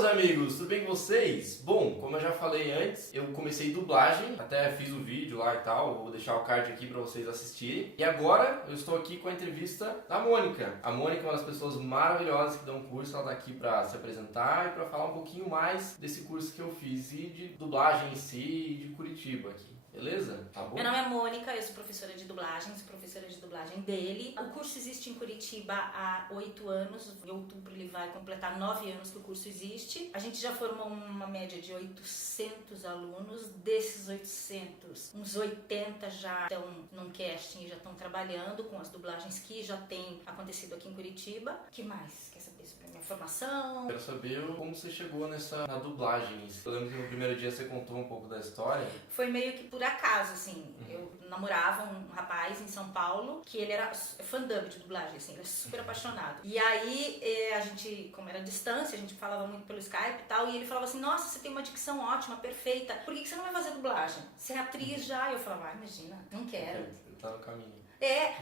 meus amigos, tudo bem com vocês? Bom, como eu já falei antes, eu comecei dublagem, até fiz o vídeo lá e tal, vou deixar o card aqui pra vocês assistirem. E agora eu estou aqui com a entrevista da Mônica. A Mônica é uma das pessoas maravilhosas que dão curso, ela tá aqui pra se apresentar e pra falar um pouquinho mais desse curso que eu fiz e de dublagem em si e de Curitiba aqui. Beleza? Tá bom? Meu nome é Mônica, eu sou professora de dublagem, sou professora de dublagem dele. O curso existe em Curitiba há 8 anos, em outubro ele vai completar 9 anos que o curso existe. A gente já formou uma média de 800 alunos, desses 800, uns 80 já estão num casting e já estão trabalhando com as dublagens que já têm acontecido aqui em Curitiba. O que mais? Quer saber sobre a minha formação? Quero saber como você chegou na dublagem. Eu lembro que no primeiro dia você contou um pouco da história. Foi meio que por acaso, assim. Eu namorava um rapaz em São Paulo que ele era fã-dub de dublagem, assim, ele era super apaixonado. E aí, a gente, como era distância, a gente falava muito pelo Skype e tal, e ele falava assim, nossa, você tem uma dicção ótima, perfeita, por que você não vai fazer dublagem? Você é atriz já? E eu falava, imagina, não quero. Tá no caminho.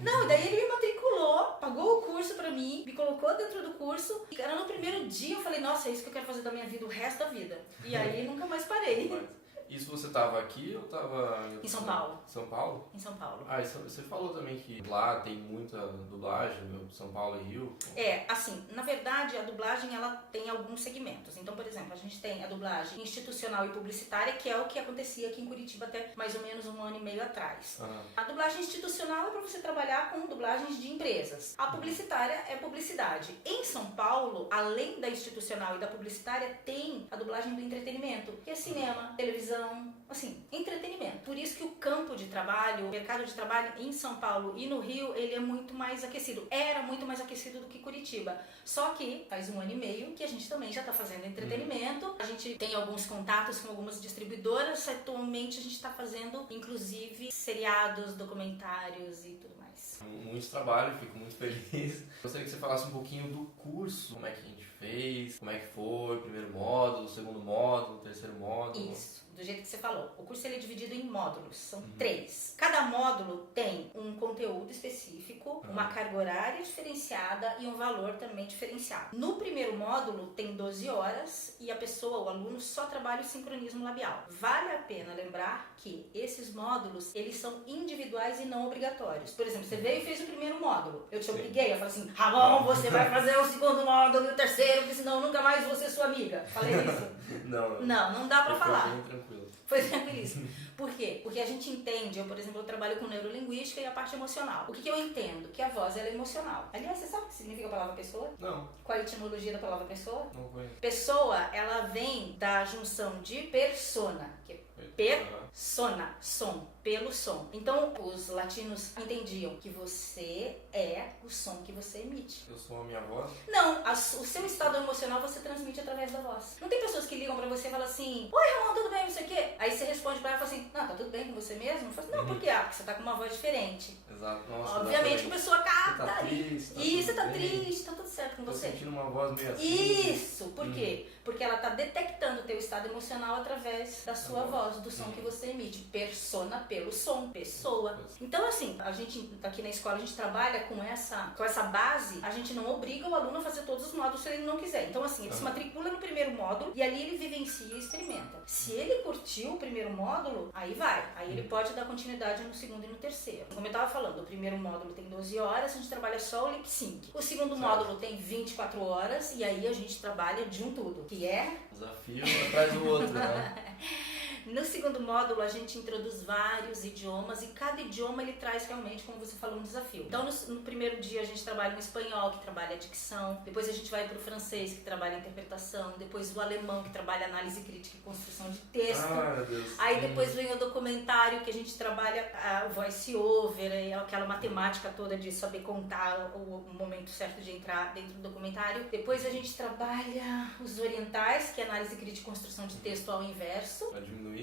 Não, daí ele me matriculou, pagou o curso pra mim, me colocou dentro do curso, e cara, no primeiro dia eu falei, nossa, é isso que eu quero fazer da minha vida o resto da vida. E aí nunca mais parei. Isso você tava aqui ou tava Em São Paulo. São Paulo? Em São Paulo. Ah, você falou também que lá tem muita dublagem, São Paulo e Rio. Assim, na verdade a dublagem ela tem alguns segmentos. Então, por exemplo, a gente tem a dublagem institucional e publicitária, que é o que acontecia aqui em Curitiba até mais ou menos 1 ano e meio atrás. A dublagem institucional é para você trabalhar com dublagens de empresas. A publicitária é publicidade. Em São Paulo, além da institucional e da publicitária, tem a dublagem do entretenimento, que é cinema, televisão, assim, entretenimento. Por isso que o campo de trabalho, o mercado de trabalho em São Paulo e no Rio, ele é muito mais aquecido. Era muito mais aquecido do que Curitiba. Só que faz 1 ano e meio que a gente também já está fazendo entretenimento. A gente tem alguns contatos com algumas distribuidoras. Atualmente a gente está fazendo, inclusive, seriados, documentários e tudo mais. Muito trabalho, fico muito feliz. Gostaria que você falasse um pouquinho do curso, como é que a gente fez, como é que foi, primeiro módulo, segundo módulo, terceiro módulo. Isso. Do jeito que você falou. O curso ele é dividido em módulos, são 3. Cada módulo tem um conteúdo específico, uma carga horária diferenciada e um valor também diferenciado. No primeiro módulo tem 12 horas e a pessoa, o aluno, só trabalha o sincronismo labial. Vale a pena lembrar que esses módulos, eles são individuais e não obrigatórios. Por exemplo, você veio e fez o primeiro módulo. Eu te obriguei, eu falei assim, Ramon, você vai fazer o segundo módulo e o terceiro, porque senão eu nunca mais vou ser sua amiga. Falei isso? Não dá pra falar. Foi bem tranquilo. Foi tranquilíssimo. Por quê? Porque a gente entende, eu, por exemplo, eu trabalho com neurolinguística e a parte emocional. O que eu entendo? Que a voz ela é emocional. Aliás, você sabe o que significa a palavra pessoa? Não. Qual é a etimologia da palavra pessoa? Não conheço. Pessoa, ela vem da junção de persona, que é persona, som, pelo som. Então, os latinos entendiam que você é o som que você emite. Eu sou a minha voz? Não, o seu estado emocional você transmite através da voz. Não tem pessoas que ligam pra você e falam assim, oi Ramon, tudo bem, não sei o quê? Aí você responde pra ela e fala assim, não, tá tudo bem com você mesmo? Eu falo assim, não, por quê? Porque você tá com uma voz diferente. Exato. Nossa, obviamente que a pessoa capta. Você tá triste, e você tá triste, tá tudo certo com você. Tô sentindo uma voz meio assim. Isso, por quê? Porque ela tá detectando o teu estado emocional através da sua voz, do som que você emite. Persona pelo som, pessoa. Então, assim, a gente aqui na escola, a gente trabalha com essa base, a gente não obriga o aluno a fazer todos os módulos se ele não quiser. Então, assim, ele se matricula no primeiro módulo e ali ele vivencia e experimenta. Se ele curtiu o primeiro módulo, aí vai. Aí ele pode dar continuidade no segundo e no terceiro. Como eu tava falando, o primeiro módulo tem 12 horas, a gente trabalha só o lip sync. O segundo módulo tem 24 horas e aí a gente trabalha de um tudo, que é... Desafio atrás do outro, né? No segundo módulo, a gente introduz vários idiomas e cada idioma ele traz realmente, como você falou, um desafio. Então, no primeiro dia, a gente trabalha o espanhol, que trabalha a dicção. Depois, a gente vai para o francês, que trabalha a interpretação. Depois, o alemão, que trabalha a análise crítica e construção de texto. Meu Deus. Aí, depois, vem o documentário, que a gente trabalha o voice-over, aquela matemática toda de saber contar o momento certo de entrar dentro do documentário. Depois, a gente trabalha os orientais, que é análise crítica e construção de texto ao inverso. Pra diminuir,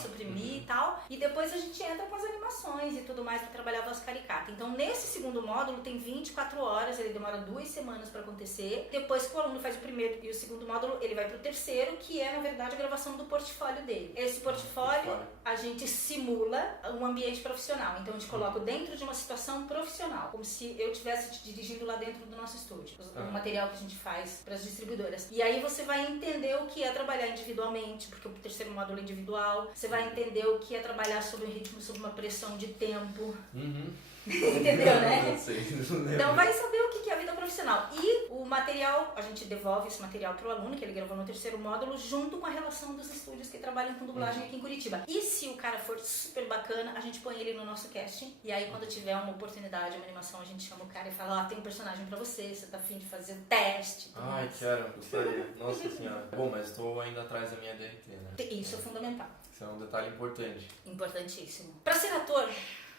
suprimir e tal. E depois a gente entra com as animações e tudo mais para trabalhar a voz caricata. Então, nesse segundo módulo tem 24 horas, ele demora 2 semanas para acontecer. Depois que o aluno faz o primeiro e o segundo módulo, ele vai pro terceiro, que é, na verdade, a gravação do portfólio dele. Esse portfólio, a gente simula um ambiente profissional. Então, a gente coloca dentro de uma situação profissional, como se eu estivesse te dirigindo lá dentro do nosso estúdio. O material que a gente faz para as distribuidoras. desenvolvedoras. E aí você vai entender o que é trabalhar individualmente, porque o terceiro módulo é individual. Você vai entender o que é trabalhar sob um ritmo, sob uma pressão de tempo. Entendeu, né? Então vai saber o que é a vida profissional. E o material, a gente devolve esse material para o aluno, que ele gravou no terceiro módulo, junto com a relação dos estúdios que trabalham com dublagem aqui em Curitiba. E se o cara for super bacana, a gente põe ele no nosso casting. E aí quando tiver uma oportunidade, uma animação, a gente chama o cara e fala, tem um personagem pra você tá afim de fazer o teste. Ai, quero, gostaria. Nossa senhora. Bom, mas estou ainda atrás da minha DRT, né? Isso é fundamental. Isso é um detalhe importante. Importantíssimo. Pra ser ator...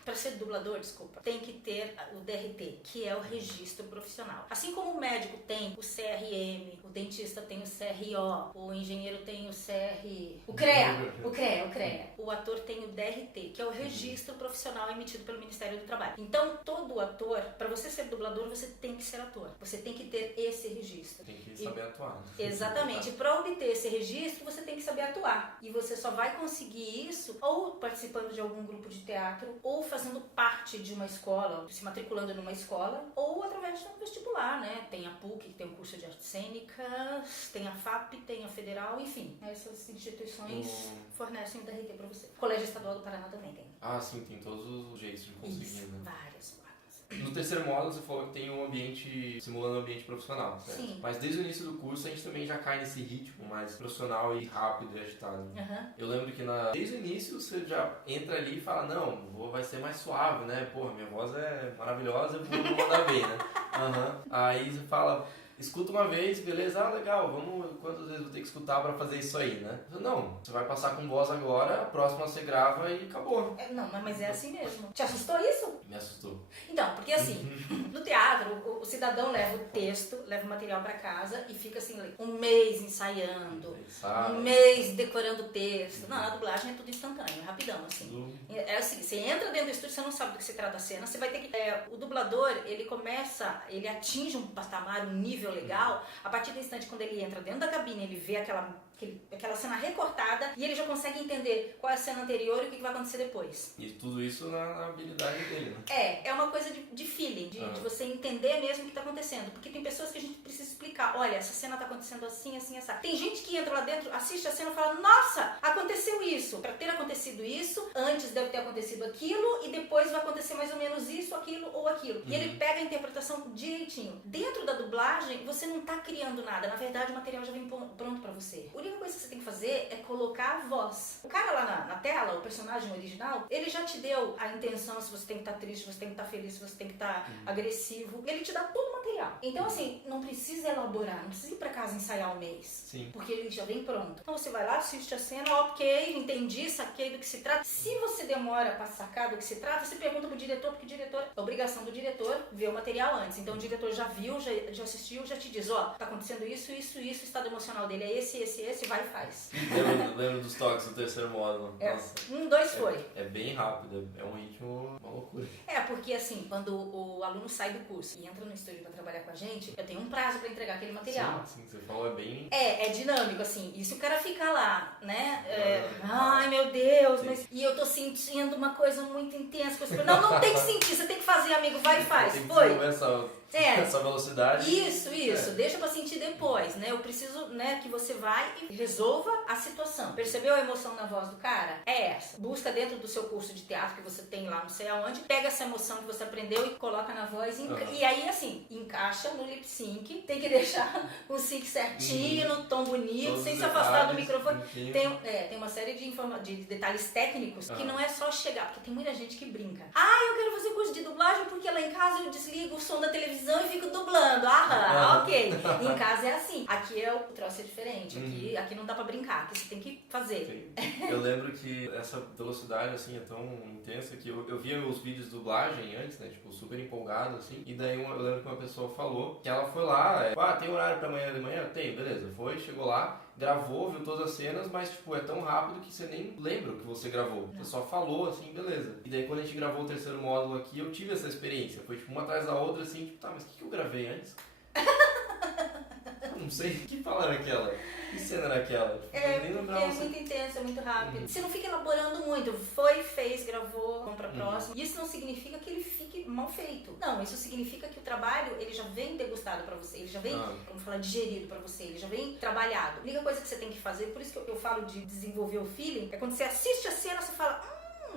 Para ser dublador, desculpa, tem que ter o DRT, que é o registro profissional. Assim como o médico tem o CRM, o dentista tem o CRO, o engenheiro tem o CREA. O ator tem o DRT, que é o registro profissional emitido pelo Ministério do Trabalho. Então, todo ator, para você ser dublador, você tem que ser ator. Você tem que ter esse registro. Tem que saber atuar. Exatamente. Para obter esse registro, você tem que saber atuar. E você só vai conseguir isso ou participando de algum grupo de teatro, ou fazendo parte de uma escola, se matriculando numa escola, ou através de um vestibular, né? Tem a PUC, que tem um curso de artes cênicas, tem a FAP, tem a Federal, enfim. Essas instituições fornecem o DRT para você. O Colégio Estadual do Paraná também tem. Ah, sim, tem todos os jeitos de conseguir, Isso, né? várias formas. No terceiro módulo você falou que tem um ambiente, simulando um ambiente profissional, certo? Sim. Mas desde o início do curso a gente também já cai nesse ritmo mais profissional e rápido e agitado. Eu lembro que desde o início você já entra ali e fala, não, vai ser mais suave, né? Porra, minha voz é maravilhosa, eu vou mandar bem, né? Aí você fala... Escuta uma vez, beleza, legal, quantas vezes vou ter que escutar pra fazer isso aí, né? Não, você vai passar com voz agora, a próxima você grava e acabou. Não, mas é assim mesmo. Te assustou isso? Me assustou. Então, porque assim, no teatro, o cidadão leva o texto, leva o material pra casa e fica assim, um mês ensaiando, um mês decorando o texto. Não, na dublagem é tudo instantâneo, é rapidão, assim. É assim, você entra dentro do estúdio, você não sabe do que se trata a cena, você vai ter que... o dublador, ele atinge um patamar, um nível legal, a partir do instante quando ele entra dentro da cabine, ele vê aquela cena recortada e ele já consegue entender qual é a cena anterior e o que vai acontecer depois. E tudo isso na habilidade dele, né? É uma coisa de feeling, de você entender mesmo o que está acontecendo. Porque tem pessoas que a gente precisa explicar. Olha, essa cena está acontecendo assim, assim, assim. Tem gente que entra lá dentro, assiste a cena e fala, nossa, aconteceu isso. Para ter acontecido isso, antes deve ter acontecido aquilo e depois vai acontecer mais ou menos isso, aquilo ou aquilo. E ele pega a interpretação direitinho. Dentro da dublagem, você não está criando nada. Na verdade, o material já vem pronto para você. A única coisa que você tem que fazer é colocar a voz. O cara lá na tela, o personagem original, ele já te deu a intenção se você tem que estar triste, se você tem que estar feliz, se você tem que estar agressivo. Ele te dá todo o material. Então, assim, não precisa elaborar, não precisa ir pra casa ensaiar um mês. Sim. Porque ele já vem pronto. Então você vai lá, assiste a cena, ok, entendi, saquei do que se trata. Se você demora pra sacar do que se trata, você pergunta pro diretor, porque o diretor, a obrigação do diretor, ver o material antes. Então o diretor já viu, já assistiu, já te diz, tá acontecendo isso, isso, isso, o estado emocional dele é esse, vai e faz. Lembro dos toques do terceiro módulo. Nossa. 1, 2 foi. É bem rápido, é um ritmo, uma loucura. Porque assim, quando o aluno sai do curso e entra no estúdio pra trabalhar com a gente, eu tenho um prazo pra entregar aquele material. Sim, você falou, é bem... É dinâmico, assim. E se o cara fica lá, né? Ai, meu Deus, mas... E eu tô sentindo uma coisa muito intensa. Não tem que sentir, você tem que fazer, amigo, vai e faz. Foi. Essa velocidade. Isso. Deixa pra sentir depois, né? Eu preciso, né, que você vai e resolva a situação. Percebeu a emoção na voz do cara? É essa. Busca dentro do seu curso de teatro que você tem lá não sei aonde, pega essa emoção que você aprendeu e coloca na voz e aí, assim, encaixa no lip sync. Tem que deixar o sync certinho, no tom bonito, todos sem se afastar do microfone. Tem uma série de detalhes técnicos que não é só chegar, porque tem muita gente que brinca. Eu quero fazer curso de dublagem porque lá em casa eu desligo o som da televisão e fico dublando. Ok. Em casa é assim. Aqui o troço é diferente. Aqui não dá pra brincar. Aqui você tem que fazer. Sim. Eu lembro que essa velocidade, assim, é tão intensa que eu via os vídeos de dublagem antes, né? Tipo, super empolgado, assim. E daí eu lembro que uma pessoa falou que ela foi lá, tem horário pra amanhã de manhã? Tem, beleza. Foi, chegou lá, gravou, viu todas as cenas, mas, tipo, é tão rápido que você nem lembra o que você gravou. Você só falou, assim, beleza. E daí quando a gente gravou o terceiro módulo aqui, eu tive essa experiência. Foi, tipo, uma atrás da outra, assim, tipo, mas o que eu gravei antes? Não sei que fala era aquela. Que cena era aquela? Nem lembrava. É muito intenso, é muito rápido. Você não fica elaborando muito. Foi, fez, gravou, vamos pra próxima. Isso não significa que ele fique mal feito. Não, isso significa que o trabalho, ele já vem degustado pra você. Ele já vem, como falar, digerido pra você. Ele já vem trabalhado. A única coisa que você tem que fazer, por isso que eu falo de desenvolver o feeling, é quando você assiste a cena, você fala,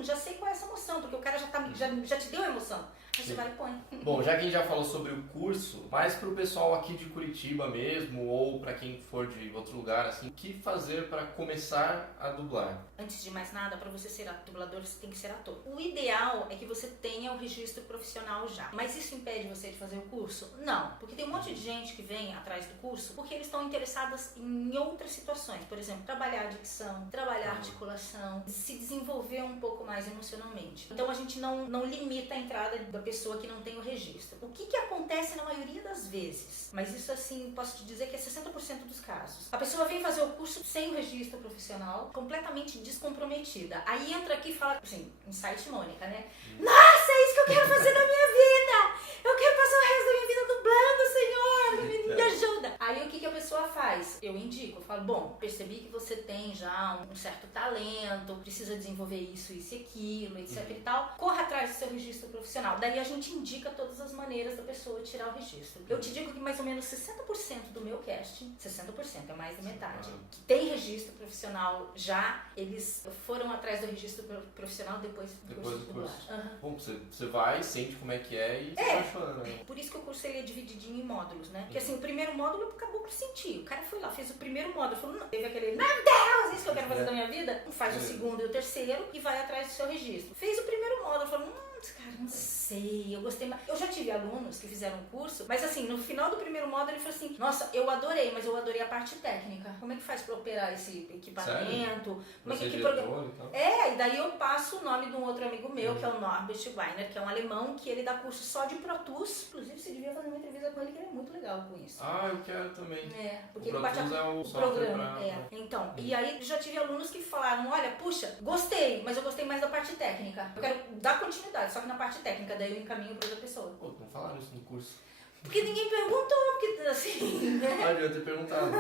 já sei qual é essa emoção, porque o cara já te deu a emoção. Você vai e põe. Bom, já que a gente já falou sobre o curso, mais pro pessoal aqui de Curitiba mesmo, ou pra quem for de outro lugar, assim, o que fazer pra começar a dublar? Antes de mais nada, pra você ser dublador, você tem que ser ator. O ideal é que você tenha o registro profissional já. Mas isso impede você de fazer o curso? Não. Porque tem um monte de gente que vem atrás do curso porque eles estão interessadas em outras situações. Por exemplo, trabalhar dicção, trabalhar articulação, se desenvolver um pouco mais emocionalmente. Então a gente não limita a entrada da pessoa que não tem o registro. O que acontece na maioria das vezes? Mas isso, assim, posso te dizer que é 60% dos casos. A pessoa vem fazer o curso sem o registro profissional, completamente descomprometida. Aí entra aqui e fala, assim, Insight Mônica, né? Nossa, é isso que eu quero fazer na minha vida! Eu quero passar o resto da minha vida dublando, Senhor! Me ajuda! Aí o que a pessoa faz? Eu indico, eu falo, bom, percebi que você tem já um certo talento, precisa desenvolver isso e aquilo, etc e tal. Corra atrás do seu registro profissional. Daí a gente indica todas as maneiras da pessoa tirar o registro. Eu te digo que mais ou menos 60% do meu casting, 60% é mais da metade, que tem registro profissional já, eles foram atrás do registro profissional depois do curso de dublagem. Bom, você vai, sente como é que é e você vai chorando, né? Por isso que o curso ele é divididinho em módulos, né? Porque assim, o primeiro módulo é pro caboclo sentir. O cara foi lá, fez o primeiro módulo, falou, não, teve aquele, meu Deus, isso que eu quero fazer da minha vida. Faz o segundo e o terceiro e vai atrás do seu registro. Fez o primeiro módulo, falou, cara, não sei, eu gostei mais. Eu já tive alunos que fizeram um curso, mas assim, no final do primeiro módulo ele falou assim, nossa, eu adorei, mas eu adorei a parte técnica. Como é que faz pra operar esse equipamento? Sério? Como é que programa? E daí eu passo o nome de um outro amigo meu, que é o Norbert Weiner, que é um alemão, que ele dá curso só de Pro Tools. Inclusive, você devia fazer uma entrevista com ele, que ele é muito legal com isso. Eu quero também. Porque o ele bate o programa. Então, e aí já tive alunos que falaram, olha, puxa, gostei, mas eu gostei mais da parte técnica. Eu quero dar continuidade, só que na parte técnica, daí eu encaminho para outra pessoa. Pô, não falaram isso no curso. Porque ninguém perguntou, porque assim, né? Ah, eu ter perguntado.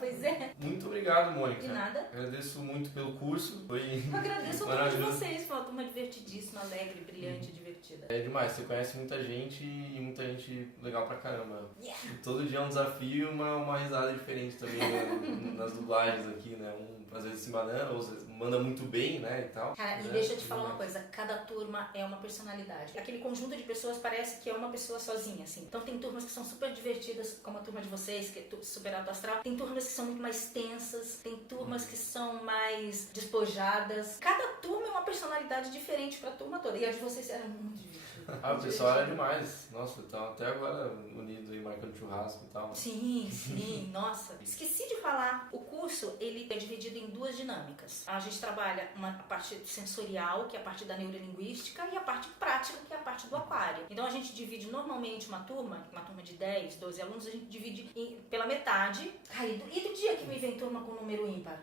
Pois é. Muito obrigado, Mônica. De nada. Agradeço muito pelo curso. Foi eu agradeço a todos vocês, foi uma turma divertidíssima, alegre, brilhante, divertida. É demais, você conhece muita gente e muita gente legal pra caramba. Yeah. E todo dia é um desafio e uma risada diferente também, né? Nas dublagens aqui, né? Às vezes se banana, ou manda muito bem, né, e tal. Cara, e deixa eu te falar uma coisa, cada turma é uma personalidade. Aquele conjunto de pessoas parece que é uma pessoa sozinha, assim. Então tem turmas que são super divertidas, como a turma de vocês, que é super alto astral. Tem turmas que são muito mais tensas, tem turmas que são mais despojadas. Cada turma é uma personalidade diferente pra turma toda. E a de vocês era muito divertida. O pessoal era demais. Nossa, então até agora unido e marcando churrasco e tal. Sim, nossa. Esqueci de falar. O curso, ele é dividido em duas dinâmicas. A gente trabalha a parte sensorial, que é a parte da neurolinguística, e a parte prática, que é a parte do aquário. Então a gente divide normalmente uma turma de 10, 12 alunos, a gente divide pela metade. Cara, e do dia que me vem turma com número ímpar?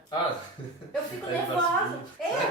Eu fico nervosa.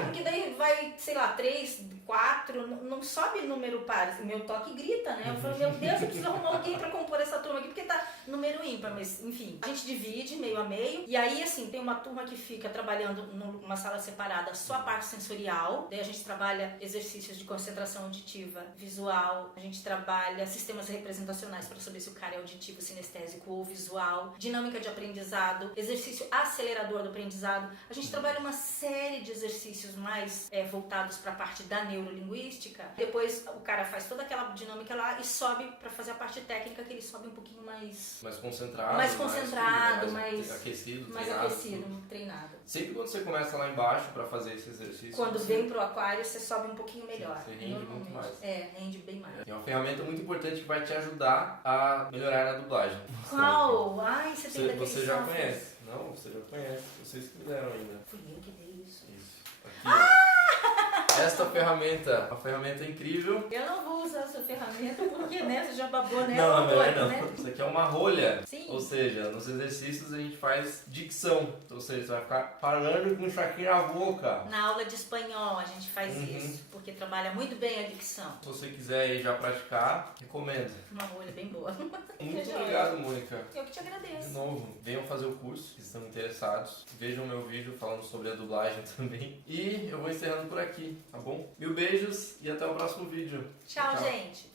Porque daí vai, sei lá, 3, 4, não sobe número par. Meu toque grita, né? Eu falo, meu Deus, eu preciso arrumar alguém pra compor essa turma aqui, porque tá número ímpar, mas enfim. A gente divide meio a meio, e aí assim, tem uma turma que fica trabalhando numa sala separada só a parte sensorial, daí a gente trabalha exercícios de concentração auditiva, visual, a gente trabalha sistemas representacionais para saber se o cara é auditivo, sinestésico ou visual, dinâmica de aprendizado, exercício acelerador do aprendizado. A gente trabalha uma série de exercícios mais voltados para a parte da neurolinguística. Depois o cara faz toda aquela dinâmica lá e sobe para fazer a parte técnica, que ele sobe um pouquinho mais concentrado, mais aquecido, treinado. Sempre quando você começa lá embaixo para fazer esse exercício, quando vem pro aquário, você sobe um pouquinho melhor. Você rende muito mais. Rende bem mais. Tem uma ferramenta muito importante que vai te ajudar a melhorar na dublagem. Qual? Ai, você tem daquele Você já conhece. Não, você já conhece. Vocês que me deram ainda. Fui eu que dei isso. Aqui, esta ferramenta, uma ferramenta incrível. Eu não vou usar essa ferramenta porque, né, você já babou Não, nela. não. Né? Isso aqui é uma rolha. Sim. Ou seja, nos exercícios a gente faz dicção. Ou seja, você vai ficar falando com um chaquinho na boca. Na aula de espanhol a gente faz isso, porque trabalha muito bem a dicção. Se você quiser aí já praticar, recomendo. Uma rolha bem boa. Muito obrigado, Mônica. Eu que te agradeço. De novo, venham fazer o curso, se estão interessados. Vejam meu vídeo falando sobre a dublagem também. E eu vou encerrando por aqui, tá bom? Mil beijos e até o próximo vídeo. Tchau, gente.